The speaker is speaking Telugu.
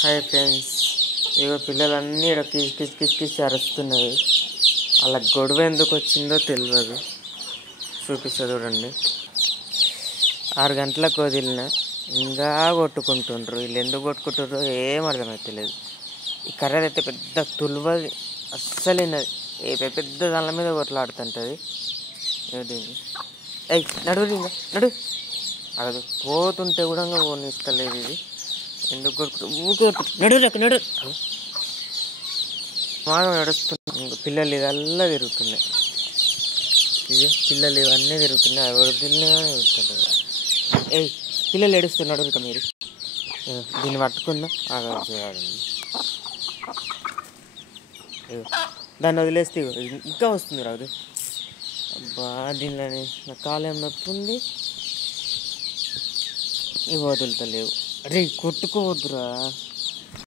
హాయ్ ఫ్రెండ్స్, ఇగో పిల్లలన్నీ ఇక్కడ కిచ్ కిచ్ కిచ్ కిచ్ అరుస్తున్నది. అలా గొడవ ఎందుకు వచ్చిందో తెలియదు. చూపిస్తా చూడండి. 6 గంటలకు వదిలిన ఇంకా కొట్టుకుంటుండ్రు. వీళ్ళు ఎందుకు కొట్టుకుంటుండ్రో ఏం అర్థమవుతలేదు. ఈ కర్ర అయితే పెద్ద తుల్వది, అస్సలేనది. ఏ పెద్ద దానిల మీద కొట్లాడుతుంటుంది. నడువు ఇంకా నడు అది పోతుంటే కూడా పోనిస్తలేదు. ఇది ఎందుకు కొడుకు ఊకే నడు నడు బాగా నడుస్తున్నాయి. పిల్లలు ఇదల్లా తిరుగుతున్నాయి. ఇది పిల్లలు ఇవన్నీ తిరుగుతున్నాయి. ఎవరు పిల్లలు తిరుగుతుంటారు. పిల్లలు ఏడుస్తున్నాడు. ఇంకా మీరు దీన్ని పట్టుకున్నా చేయాలి. దాన్ని వదిలేస్తే ఇంకా వస్తుంది రాదు. అబ్బా దీనిలోని నా కాలేం నొప్పి ఉంది. ఇవి వదులుతలేవు. అరే కొట్టుకోవద్దురా.